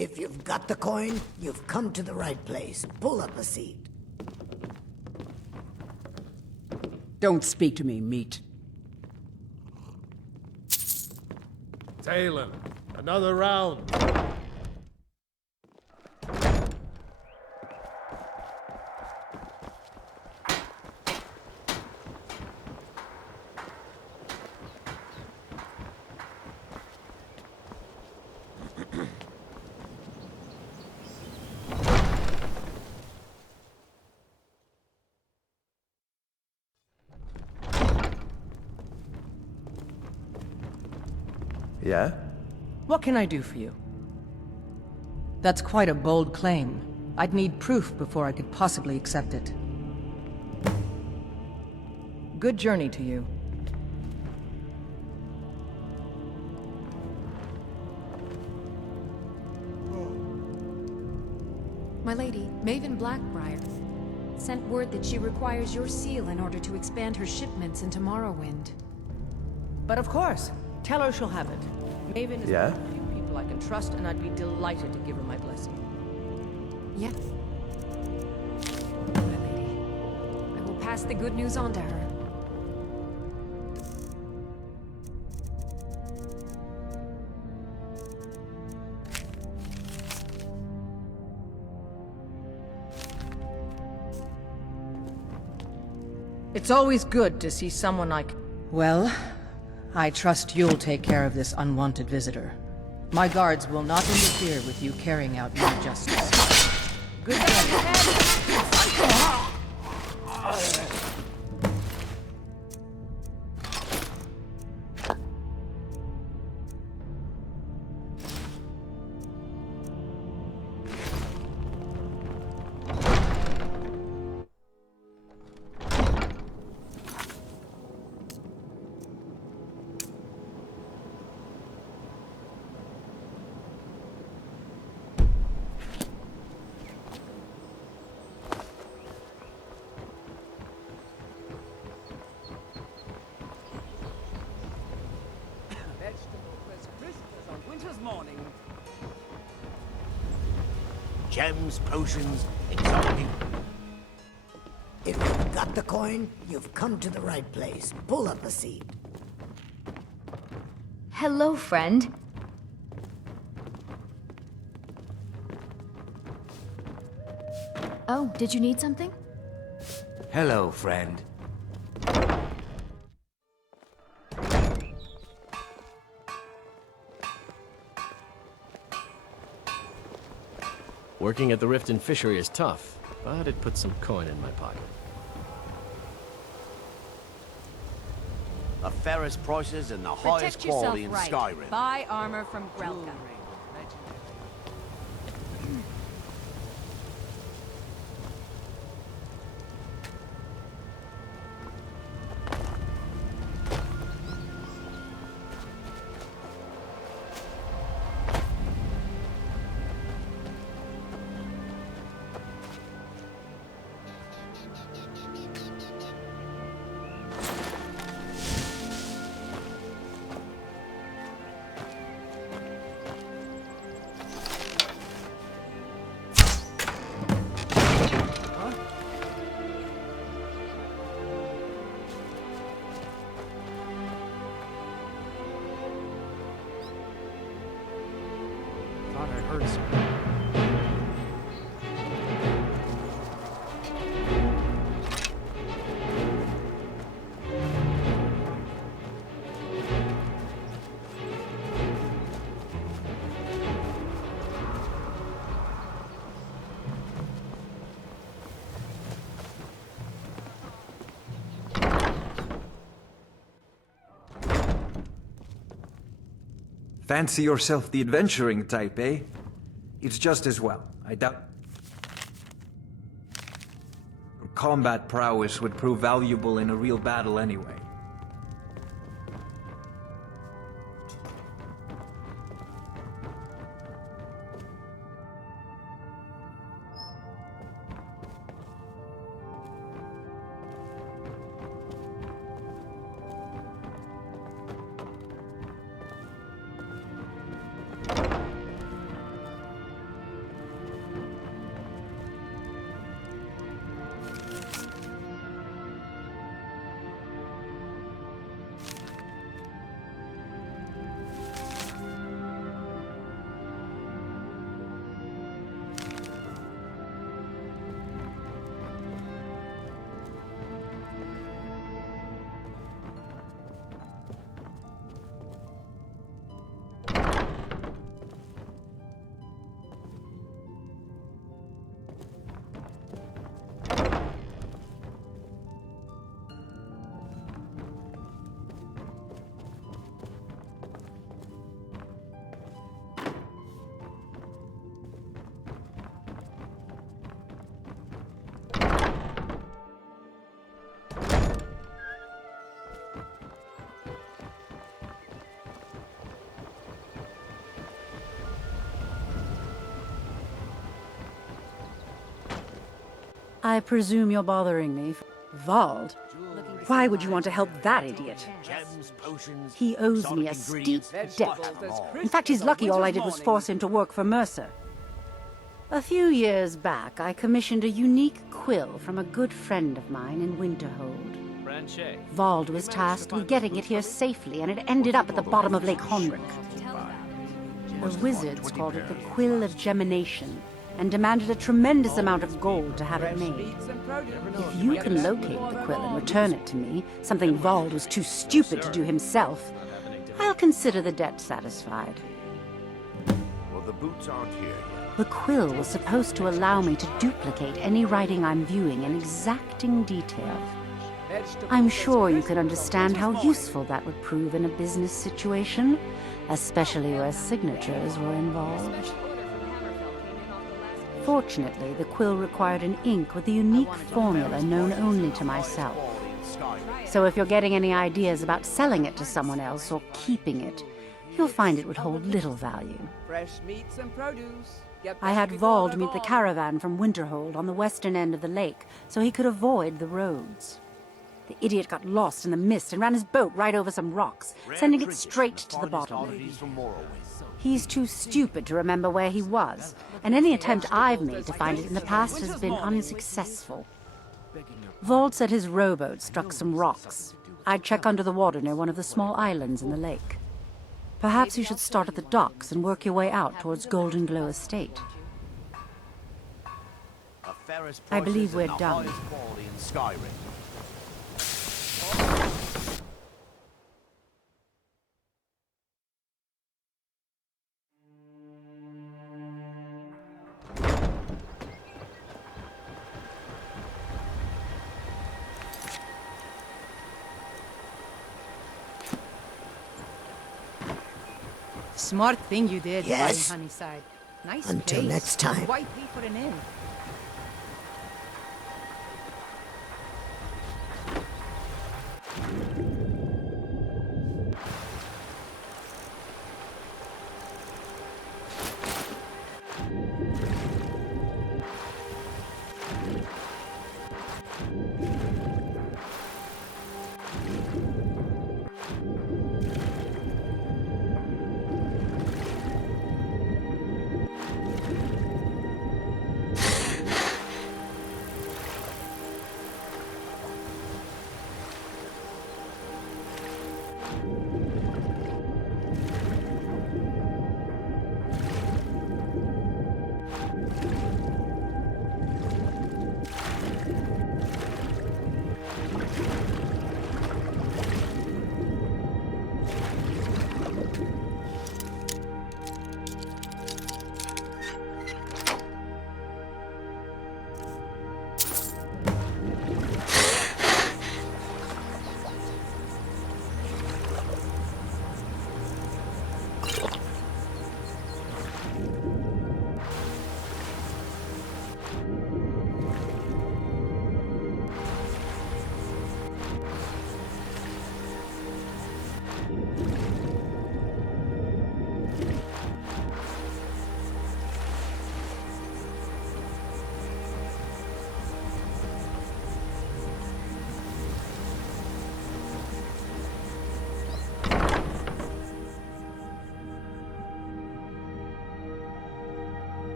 If you've got the coin, you've come to the right place. Pull up a seat. Don't speak to me, meat. Talon, another round. Yeah? What can I do for you? That's quite a bold claim. I'd need proof before I could possibly accept it. Good journey to you. My lady, Maven Blackbriar, sent word that she requires your seal in order to expand her shipments into Morrowind. But of course, tell her she'll have it. Maven is Yeah? one of the few people I can trust, and I'd be delighted to give her my blessing. Yes. My lady, I will pass the good news on to her. It's always good to see someone like... Well, I trust you'll take care of this unwanted visitor. My guards will not interfere with you carrying out your justice. Good day. Gems, potions, exotic. If you've got the coin, you've come to the right place. Pull up a seat. Hello, friend. Oh, did you need something? Hello, friend. Working at the Rift and Fishery is tough, but it puts some coin in my pocket. The fairest prices and the highest quality in Skyrim. Buy armor from Grelka. Thought I heard something. Fancy yourself the adventuring type, eh? It's just as well. I doubt... Your combat prowess would prove valuable in a real battle anyway. I presume you're bothering me. Vald? Why would you want to help that idiot? Gems, potions, He owes me a exotic steep ingredients. debt. In fact, he's lucky all I did was force him to work for Mercer. A few years back, I commissioned a unique quill from a good friend of mine in Winterhold. Vald was tasked with getting it here safely, and it ended up at the bottom of Lake Honrick. The wizards called it the Quill of Gemination, and demanded a tremendous amount of gold to have it made. If you can locate the quill and return it to me, something Vald was too stupid to do himself, I'll consider the debt satisfied. Well, the boots aren't here yet. The quill was supposed to allow me to duplicate any writing I'm viewing in exacting detail. I'm sure you can understand how useful that would prove in a business situation, especially where signatures were involved. Fortunately, the quill required an ink with a unique formula known only to myself. So if you're getting any ideas about selling it to someone else or keeping it, you'll find it would hold little value. Fresh meats and produce. I had Vald meet the caravan from Winterhold on the western end of the lake, so he could avoid the roads. The idiot got lost in the mist and ran his boat right over some rocks, sending it straight to the bottom. He's too stupid to remember where he was, and any attempt I've made to find it in the past has been unsuccessful. Vald said his rowboat struck some rocks. I'd check under the water near one of the small islands in the lake. Perhaps you should start at the docks and work your way out towards Golden Glow Estate. I believe we're done. Skyrim. Smart thing you did, Yes. Honeyside. Nice Until place. next time. Quite pay for an inn.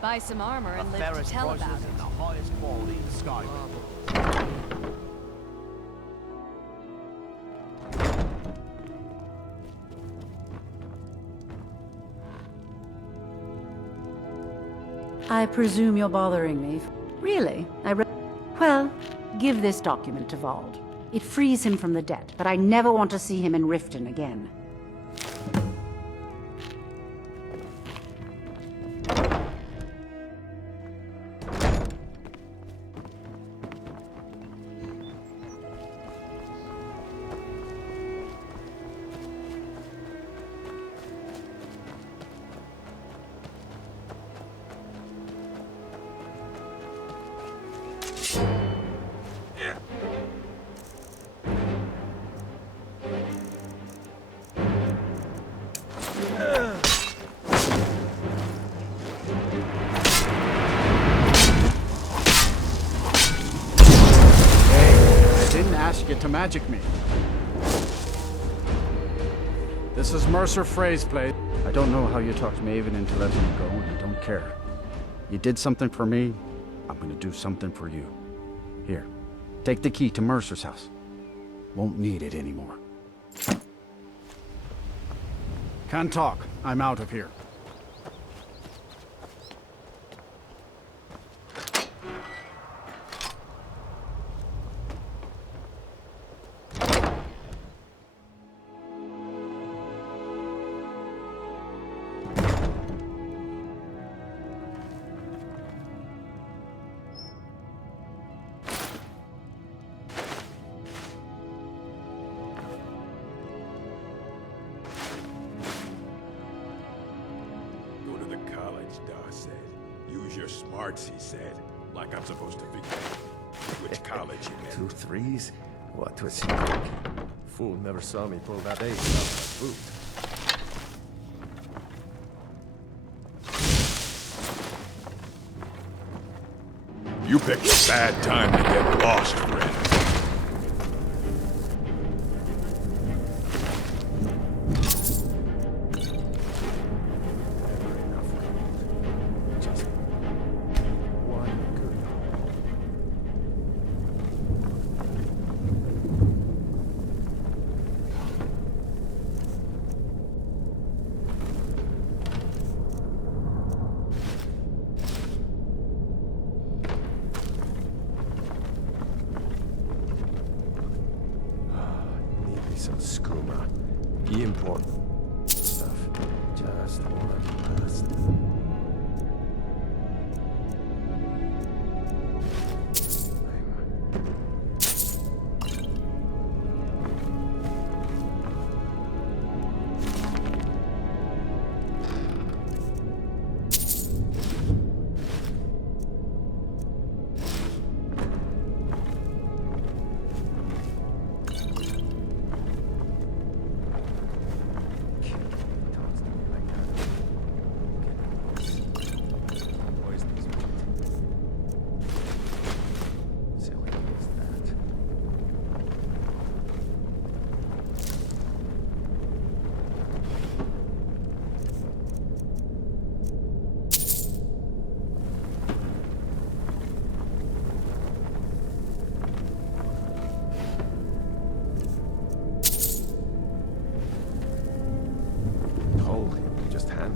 Buy some armor and live to tell about it. The highest quality in Skyrim. I presume you're bothering me. Really? Well, give this document to Vald. It frees him from the debt, but I never want to see him in Riften again. magic mean? This is Mercer Frey's place. I don't know how you talked Maven into letting you go, and I don't care. You did something for me, I'm gonna do something for you. Here, take the key to Mercer's house. Won't need it anymore. Can't talk. I'm out of here. Use your smarts, he said. Like I'm supposed to figure out which college you meant. 2 3s? What was he thinking? Fool never saw me pull that ace out of my boot. You picked a bad time to get lost, friend. Some skooma. Important stuff. Just one last.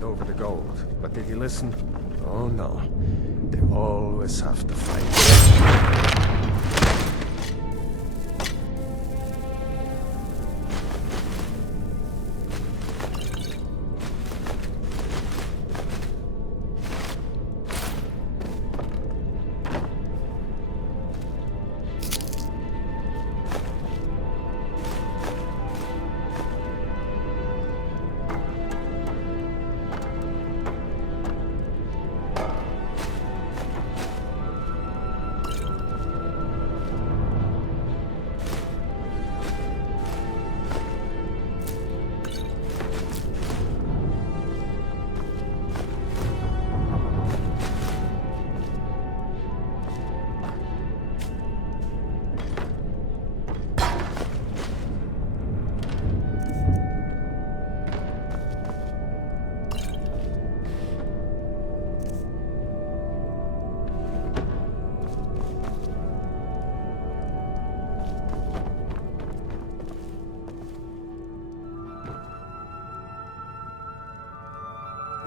Over the gold. But did he listen? Oh no. They always have to fight.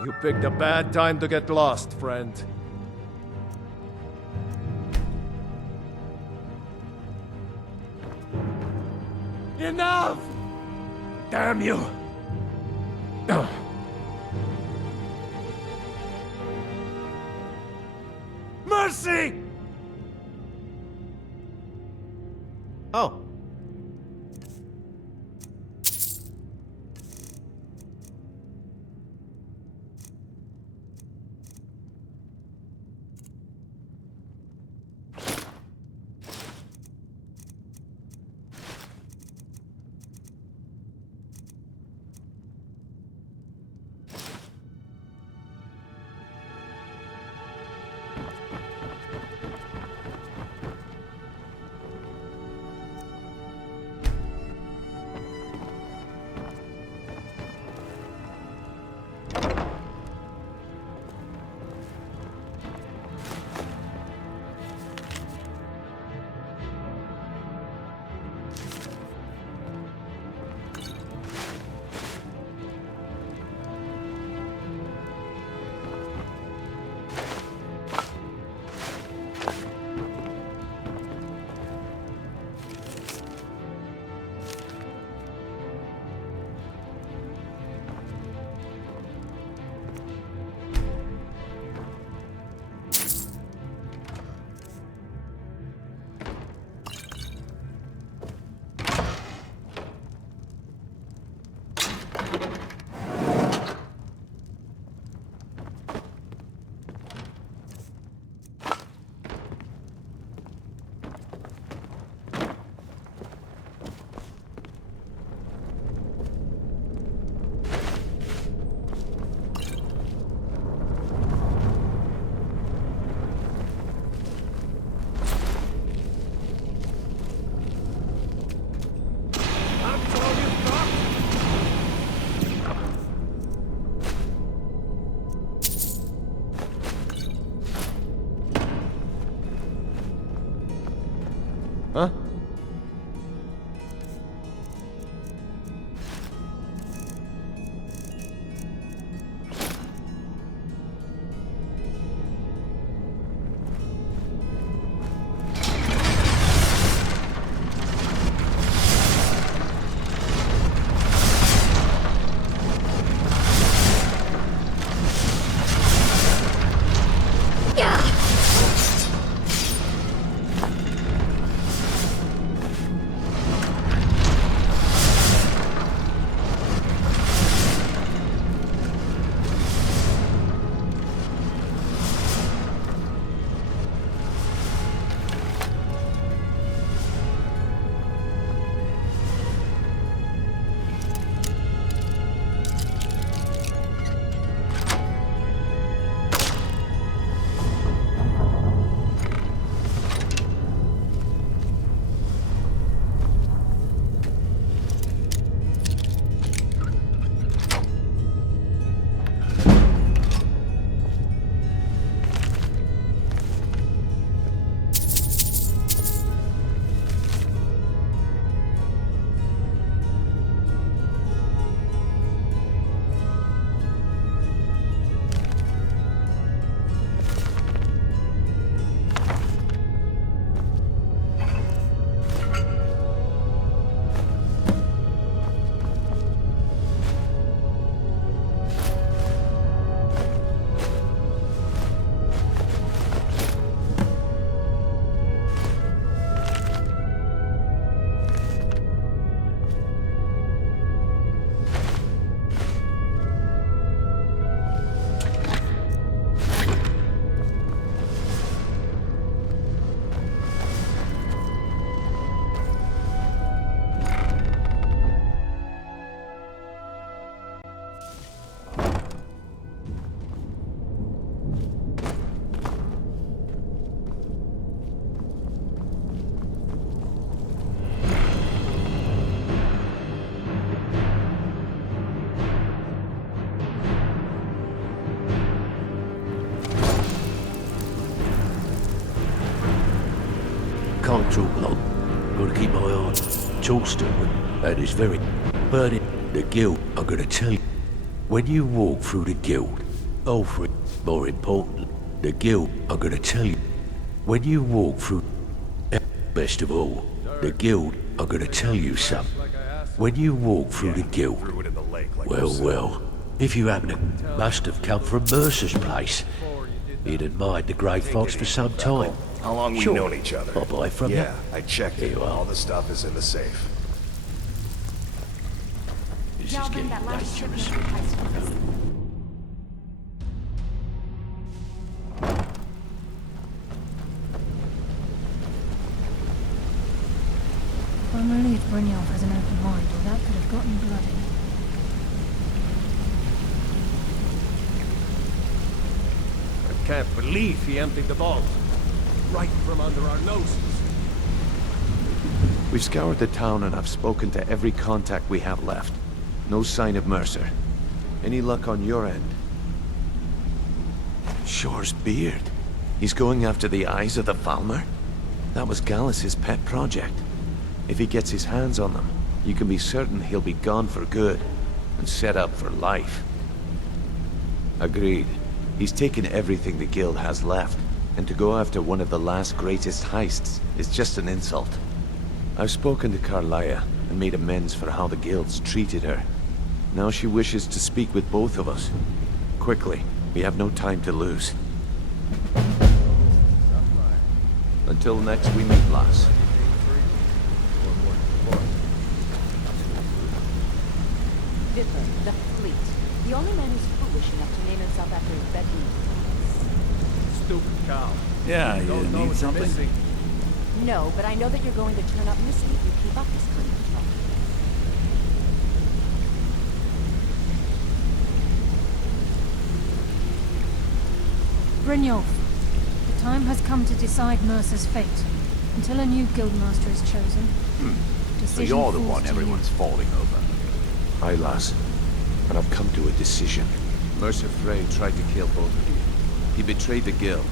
You picked a bad time to get lost, friend. Enough! Damn you! Mercy! Oh. Torsten, and it's very... But the guild, I'm gonna tell you, when you walk through the guild, Alfred, more important, the guild, I'm gonna tell you, when you walk through... Best of all, the guild, I'm gonna tell you something. When you walk through the guild, well, if you happen to must have come from Mercer's place. He'd admired the Grey Fox for some time. How long Sure. we known each other? I'll buy from you. Yeah, I checked Here it. you are. All the stuff is in the safe. This is Y'all getting bring that last shipment dangerous. of heist for us. I'm relieved Brynjolf has an open mind, or that could have gotten bloody. I can't believe he emptied the vault. Right from under our noses. We've scoured the town and I've spoken to every contact we have left. No sign of Mercer. Any luck on your end? Shore's beard. He's going after the eyes of the Falmer? That was Gallus's pet project. If he gets his hands on them, you can be certain he'll be gone for good and set up for life. Agreed. He's taken everything the guild has left, and to go after one of the last greatest heists is just an insult. I've spoken to Carlia and made amends for how the guilds treated her. Now she wishes to speak with both of us. Quickly, we have no time to lose. Until next we meet, lass. Vipper, the fleet. The only man who's foolish enough to name himself after his bedroom. Stupid cow. Yeah, you Don't know need what you're something? missing. No, but I know that you're going to turn up missing if you keep up this kind of talk. Brynjolf, the time has come to decide Mercer's fate. Until a new guildmaster is chosen, So decision you're the falls one to everyone's falling over. Aye, lass. And I've come to a decision. Mercer Frey tried to kill both of you. He betrayed the guild,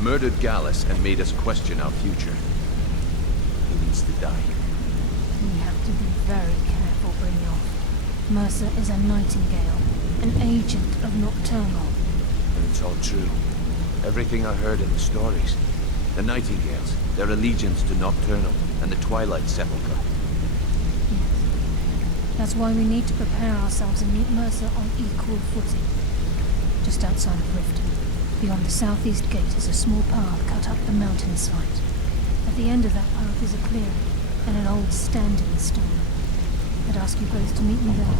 murdered Gallus, and made us question our future. He needs to die. We have to be very careful, Brynjolf. Mercer is a nightingale, an agent of Nocturnal. And it's all true. Everything I heard in the stories. The Nightingales, their allegiance to Nocturnal, and the Twilight Sepulchre. That's why we need to prepare ourselves and meet Mercer on equal footing. Just outside of Riften, beyond the southeast gate, is a small path cut up the mountainside. At the end of that path is a clearing, and an old standing stone. I'd ask you both to meet me there.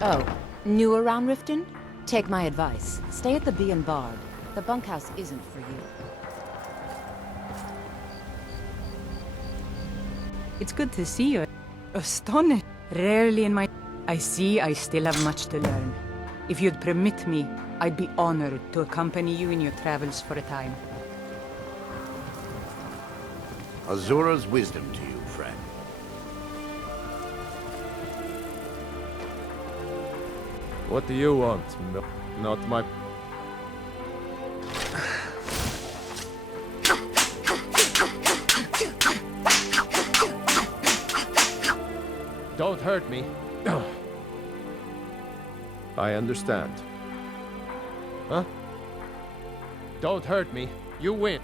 Oh, new around Riften? Take my advice. Stay at the Bee and Bard. The bunkhouse isn't for you. It's good to see you. Astonished. Rarely in my... I see I still have much to learn. If you'd permit me, I'd be honored to accompany you in your travels for a time. Azura's wisdom to you, friend. What do you want? Not my... Don't hurt me. I understand. Huh? Don't hurt me. You win.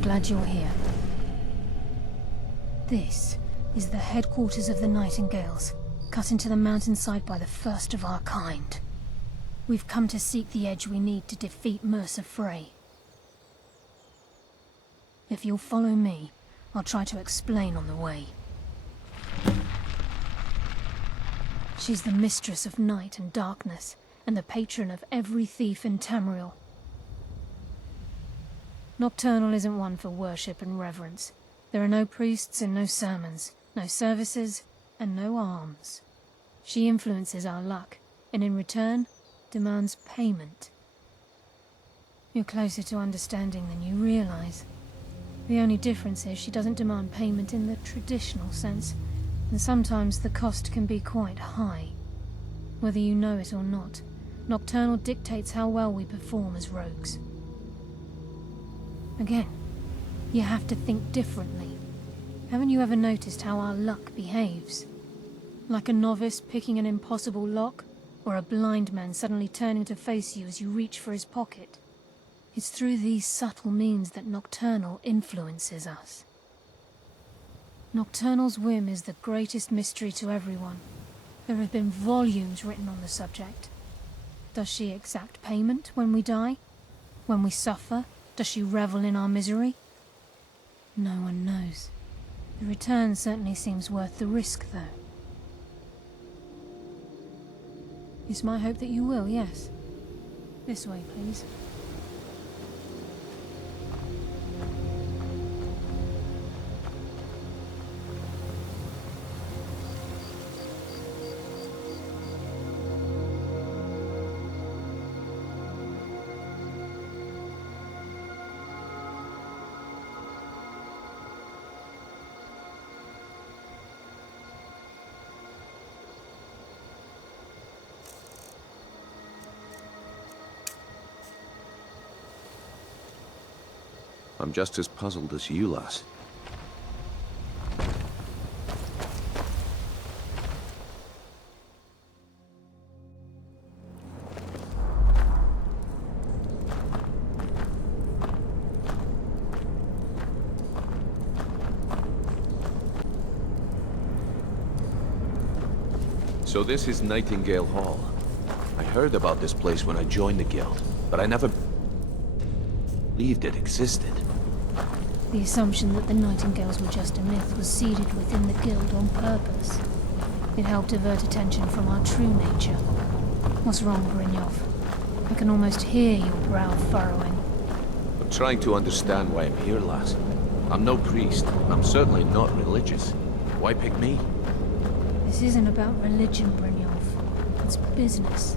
I'm glad you're here. This is the headquarters of the Nightingales, cut into the mountainside by the first of our kind. We've come to seek the edge we need to defeat Mercer Frey. If you'll follow me, I'll try to explain on the way. She's the mistress of night and darkness, and the patron of every thief in Tamriel. Nocturnal isn't one for worship and reverence. There are no priests and no sermons, no services, and no alms. She influences our luck, and in return, demands payment. You're closer to understanding than you realize. The only difference is she doesn't demand payment in the traditional sense, and sometimes the cost can be quite high. Whether you know it or not, Nocturnal dictates how well we perform as rogues. Again, you have to think differently. Haven't you ever noticed how our luck behaves? Like a novice picking an impossible lock, or a blind man suddenly turning to face you as you reach for his pocket. It's through these subtle means that Nocturnal influences us. Nocturnal's whim is the greatest mystery to everyone. There have been volumes written on the subject. Does she exact payment when we die? When we suffer? Does she revel in our misery? No one knows. The return certainly seems worth the risk, though. It's my hope that you will, yes. This way, please. I'm just as puzzled as you, lass. So this is Nightingale Hall. I heard about this place when I joined the guild, but I never believed it existed. The assumption that the Nightingales were just a myth was seeded within the guild on purpose. It helped divert attention from our true nature. What's wrong, Brynjolf? I can almost hear your brow furrowing. I'm trying to understand why I'm here, lass. I'm no priest, and I'm certainly not religious. Why pick me? This isn't about religion, Brynjolf. It's business.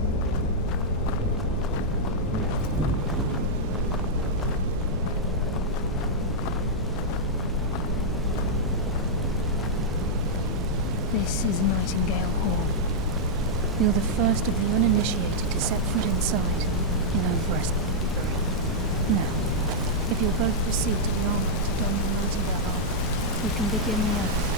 This is Nightingale Hall. You're the first of the uninitiated to set foot inside in over a century. Now, if you'll both proceed to the armory to don your Nightingale armor, we can begin the oath.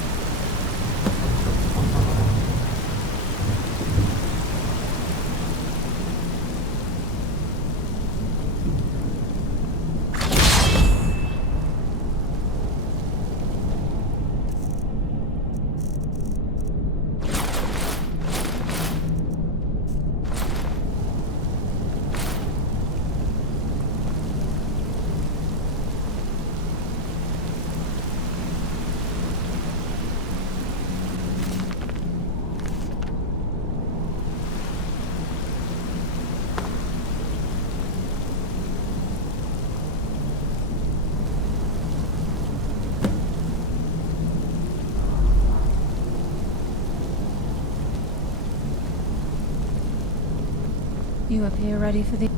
You appear ready for the...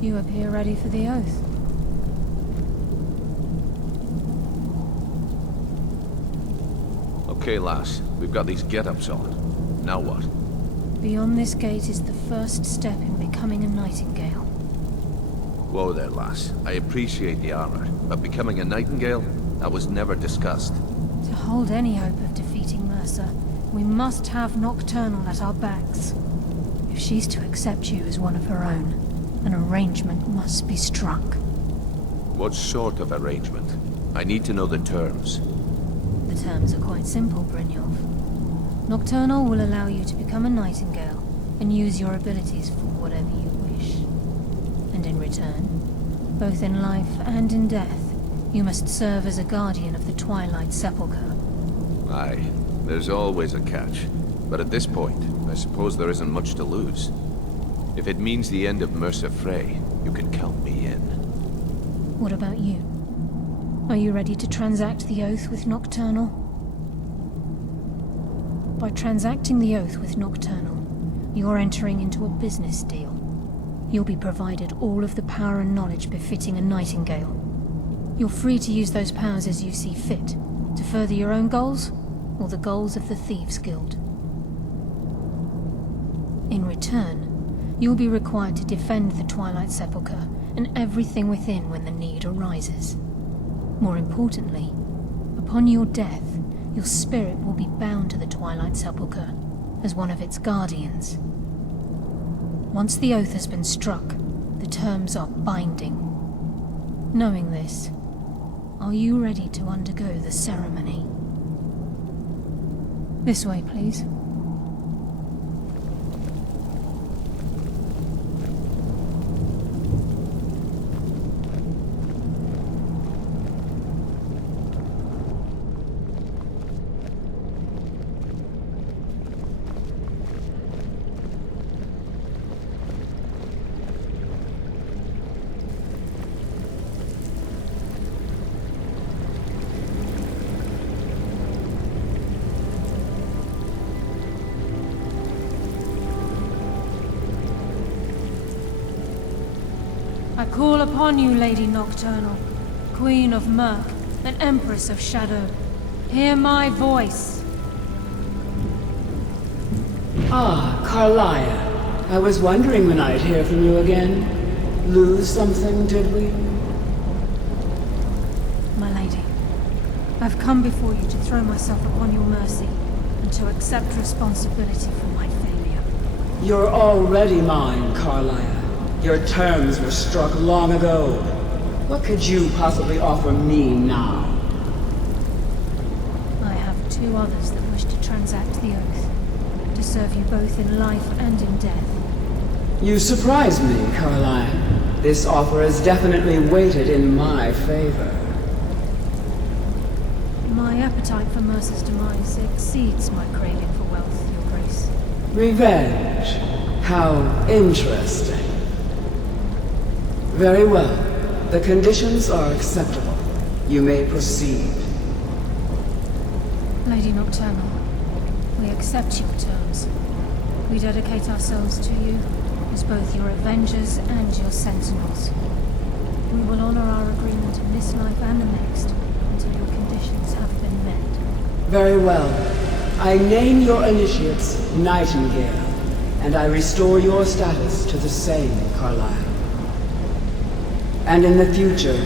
You appear ready for the oath. Okay, lass. We've got these get-ups on. Now what? Beyond this gate is the first step in becoming a nightingale. Whoa there, lass. I appreciate the armor, but becoming a nightingale? That was never discussed. To hold any hope of defeating Mercer, we must have Nocturnal at our backs. If she's to accept you as one of her own, an arrangement must be struck. What sort of arrangement? I need to know the terms. The terms are quite simple, Brynjolf. Nocturnal will allow you to become a nightingale and use your abilities for whatever you wish. And in return, both in life and in death, you must serve as a guardian of the Twilight Sepulchre. Aye, there's always a catch. But at this point, I suppose there isn't much to lose. If it means the end of Mercer Frey, you can count me in. What about you? Are you ready to transact the oath with Nocturnal? By transacting the oath with Nocturnal, you're entering into a business deal. You'll be provided all of the power and knowledge befitting a nightingale. You're free to use those powers as you see fit, to further your own goals, or the goals of the Thieves' Guild. In return, you'll be required to defend the Twilight Sepulchre and everything within when the need arises. More importantly, upon your death, your spirit will be bound to the Twilight Sepulchre as one of its guardians. Once the oath has been struck, the terms are binding. Knowing this, are you ready to undergo the ceremony? This way, please. I call upon you, Lady Nocturnal, Queen of Murk and Empress of Shadow. Hear my voice. Ah, Carlia. I was wondering when I'd hear from you again. Lose something, did we? My lady, I've come before you to throw myself upon your mercy and to accept responsibility for my failure. You're already mine, Carlia. Your terms were struck long ago. What could you possibly offer me now? I have two others that wish to transact the oath, to serve you both in life and in death. You surprise me, Caroline. This offer is definitely weighted in my favor. My appetite for Mercer's demise exceeds my craving for wealth, Your Grace. Revenge. How interesting. Very well. The conditions are acceptable. You may proceed. Lady Nocturnal, we accept your terms. We dedicate ourselves to you as both your avengers and your sentinels. We will honor our agreement in this life and the next until your conditions have been met. Very well. I name your initiates Nightingale, and I restore your status to the same, Carlisle. And in the future,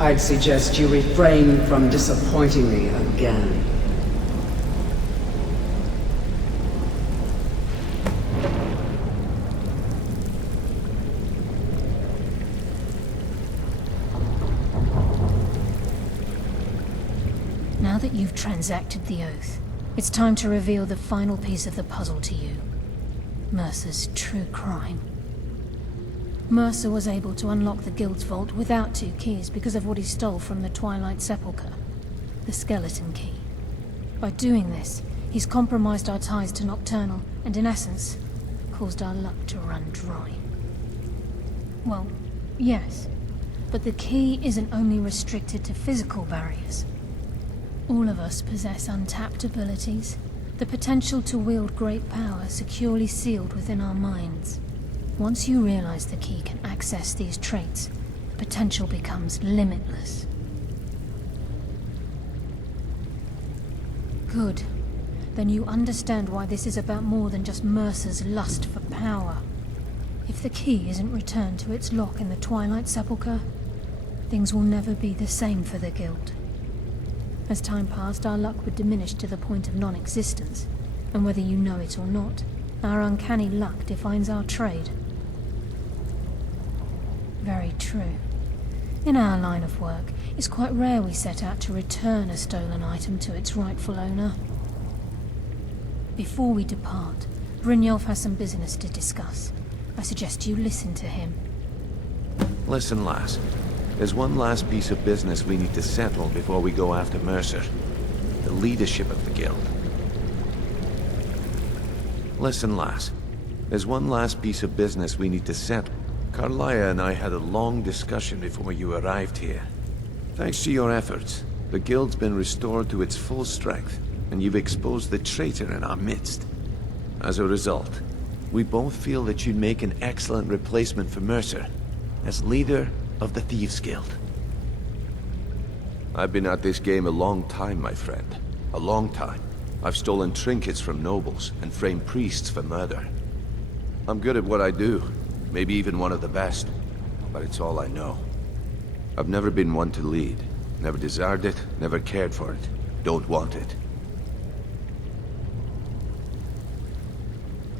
I'd suggest you refrain from disappointing me again. Now that you've transacted the oath, it's time to reveal the final piece of the puzzle to you. Mercer's true crime. Mercer was able to unlock the Guild's vault without 2 keys because of what he stole from the Twilight Sepulchre, the skeleton key. By doing this, he's compromised our ties to Nocturnal and, in essence, caused our luck to run dry. Well, yes, but the key isn't only restricted to physical barriers. All of us possess untapped abilities, the potential to wield great power securely sealed within our minds. Once you realize the key can access these traits, potential becomes limitless. Good. then you understand why this is about more than just Mercer's lust for power. If the key isn't returned to its lock in the Twilight Sepulchre, things will never be the same for the Guild. As time passed, our luck would diminish to the point of non-existence, and whether you know it or not, our uncanny luck defines our trade. Very true. In our line of work, it's quite rare we set out to return a stolen item to its rightful owner. Before we depart, Brynjolf has some business to discuss. I suggest you listen to him. Listen, lass. There's one last piece of business we need to settle before we go after Mercer. The leadership of the Guild. Listen, lass. There's one last piece of business we need to settle. Carlia and I had a long discussion before you arrived here. Thanks to your efforts, the Guild's been restored to its full strength, and you've exposed the traitor in our midst. As a result, we both feel that you'd make an excellent replacement for Mercer, as leader of the Thieves' Guild. I've been at this game a long time, my friend. A long time. I've stolen trinkets from nobles and framed priests for murder. I'm good at what I do, maybe even one of the best, but it's all I know. I've never been one to lead. Never desired it, never cared for it. Don't want it.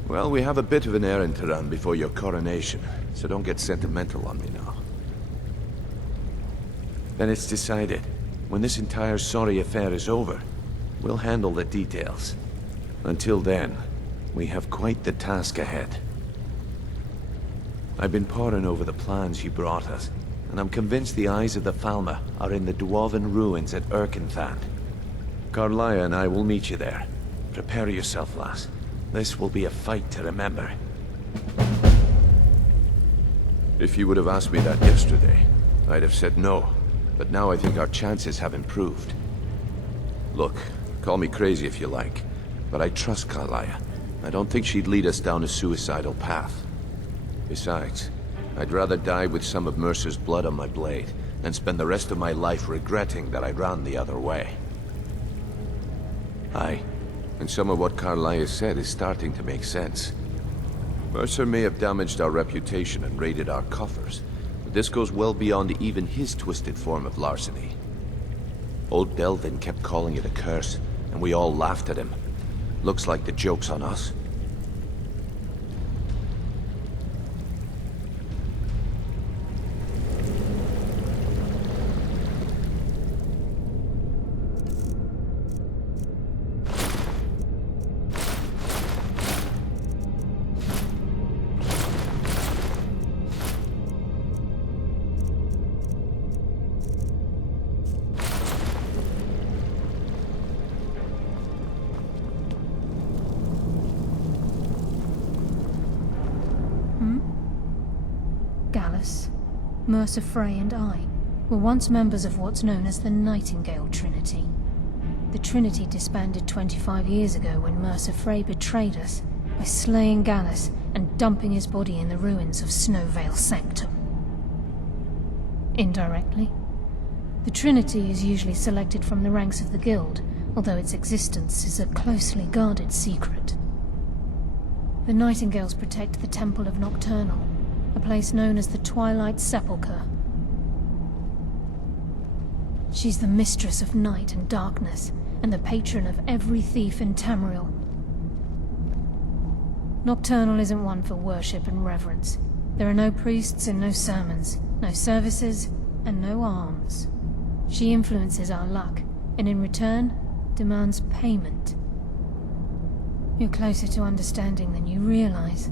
Well, we have a bit of an errand to run before your coronation, so don't get sentimental on me now. Then it's decided. When this entire sorry affair is over, we'll handle the details. Until then, we have quite the task ahead. I've been poring over the plans you brought us, and I'm convinced the eyes of the Falmer are in the dwarven ruins at Erkenthand. Carlia and I will meet you there. Prepare yourself, lass. This will be a fight to remember. If you would have asked me that yesterday, I'd have said no. But now I think our chances have improved. Look, call me crazy if you like, but I trust Carlia. I don't think she'd lead us down a suicidal path. Besides, I'd rather die with some of Mercer's blood on my blade than spend the rest of my life regretting that I ran the other way. Aye, and some of what Carlia said is starting to make sense. Mercer may have damaged our reputation and raided our coffers, but this goes well beyond even his twisted form of larceny. Old Delvin kept calling it a curse, and we all laughed at him. Looks like the joke's on us. Mercer Frey and I were once members of what's known as the Nightingale Trinity. The Trinity disbanded 25 years ago when Mercer Frey betrayed us by slaying Gallus and dumping his body in the ruins of Snowvale Sanctum. Indirectly, the Trinity is usually selected from the ranks of the Guild, although its existence is a closely guarded secret. The Nightingales protect the Temple of Nocturnal, a place known as the Twilight Sepulchre. She's the mistress of night and darkness, and the patron of every thief in Tamriel. Nocturnal isn't one for worship and reverence. There are no priests and no sermons, no services, and no alms. She influences our luck, and in return, demands payment. You're closer to understanding than you realize.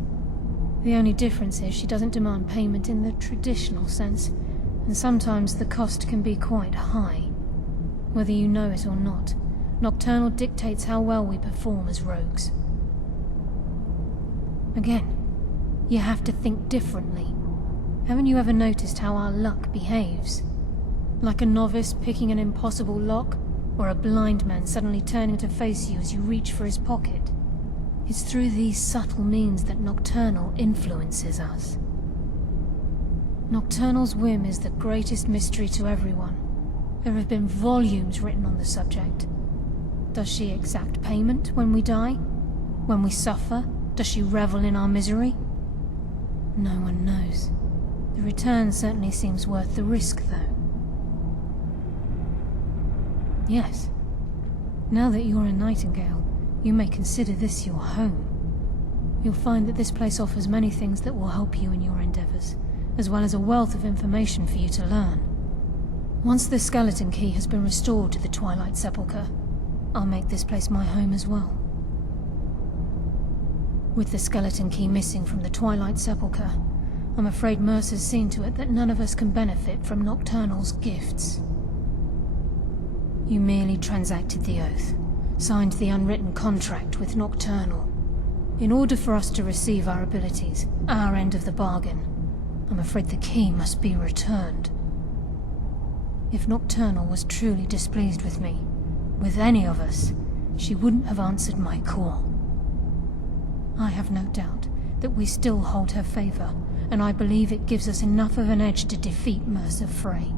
The only difference is she doesn't demand payment in the traditional sense, and sometimes the cost can be quite high. Whether you know it or not, Nocturnal dictates how well we perform as rogues. Again, you have to think differently. Haven't you ever noticed how our luck behaves? Like a novice picking an impossible lock, or a blind man suddenly turning to face you as you reach for his pocket? It's through these subtle means that Nocturnal influences us. Nocturnal's whim is the greatest mystery to everyone. There have been volumes written on the subject. Does she exact payment when we die? When we suffer, does she revel in our misery? No one knows. The return certainly seems worth the risk, though. Yes. Now that you're a Nightingale, you may consider this your home. You'll find that this place offers many things that will help you in your endeavors, as well as a wealth of information for you to learn. Once the skeleton key has been restored to the Twilight Sepulchre, I'll make this place my home as well. With the skeleton key missing from the Twilight Sepulchre, I'm afraid Mercer's seen to it that none of us can benefit from Nocturnal's gifts. You merely transacted the oath, signed the unwritten contract with Nocturnal. In order for us to receive our abilities, our end of the bargain, I'm afraid the key must be returned. If Nocturnal was truly displeased with me, with any of us, she wouldn't have answered my call. I have no doubt that we still hold her favor, and I believe it gives us enough of an edge to defeat Mercer Frey.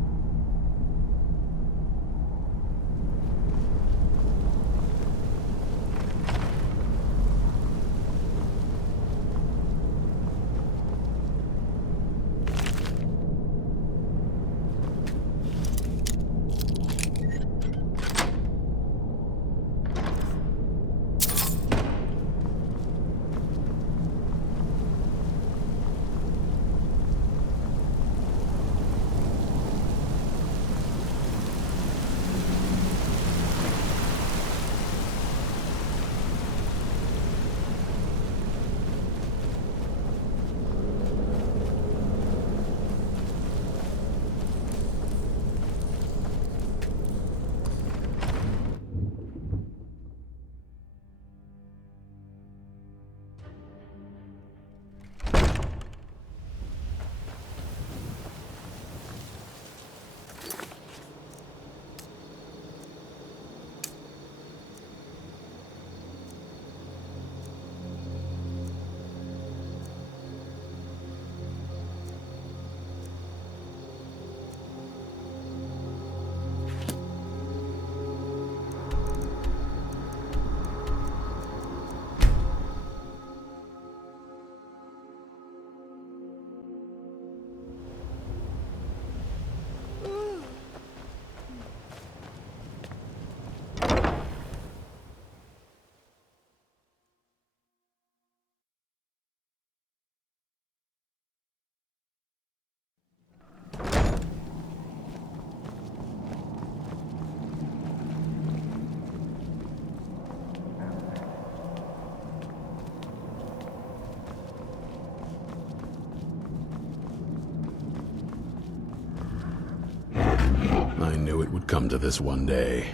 I knew it would come to this one day.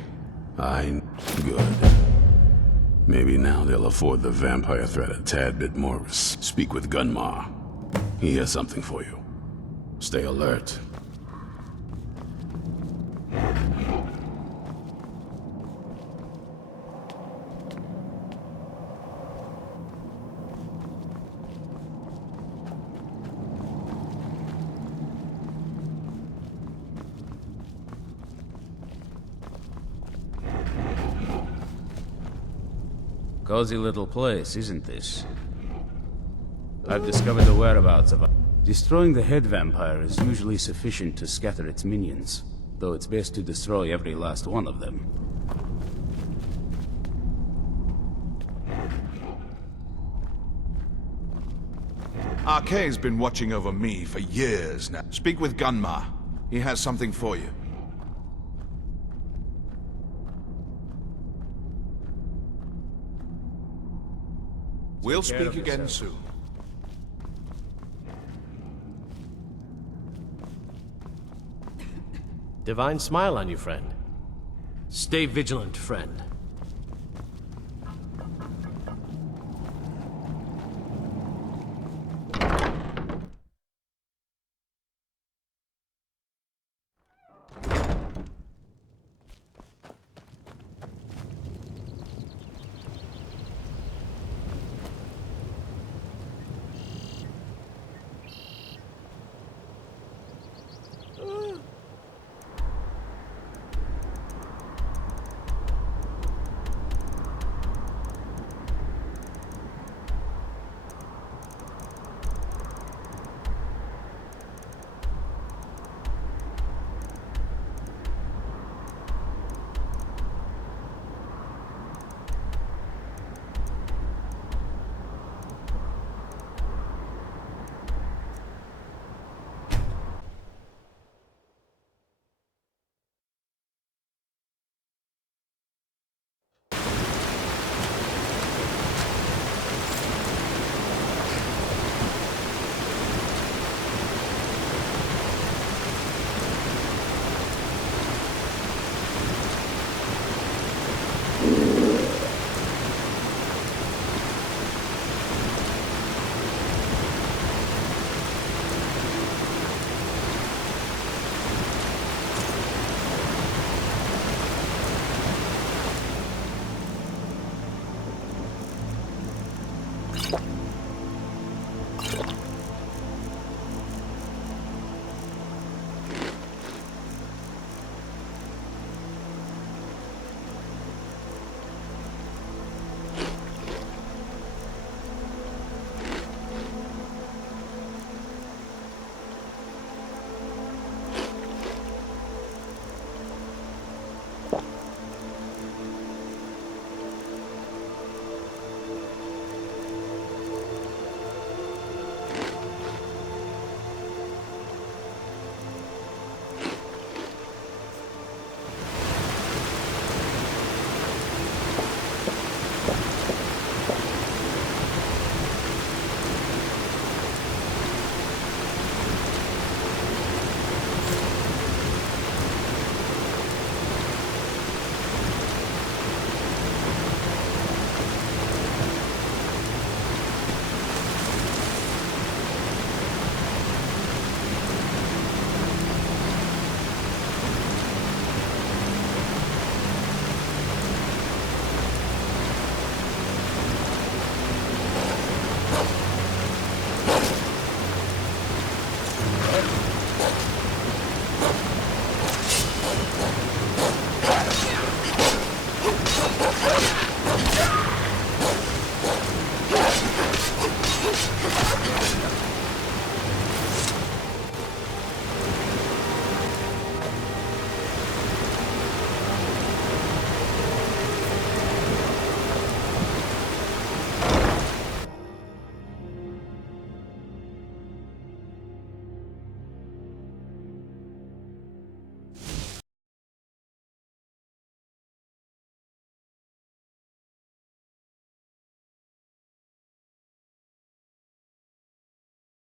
Good. Maybe now they'll afford the vampire threat a tad bit more. Speak with Gunmar. He has something for you. Stay alert. Cozy little place, isn't this? I've discovered the whereabouts of a... Destroying the head vampire is usually sufficient to scatter its minions, though it's best to destroy every last one of them. Arkay's been watching over me for years now. Speak with Gunmar. He has something for you. We'll speak again soon. Divine smile on you, friend. Stay vigilant, friend.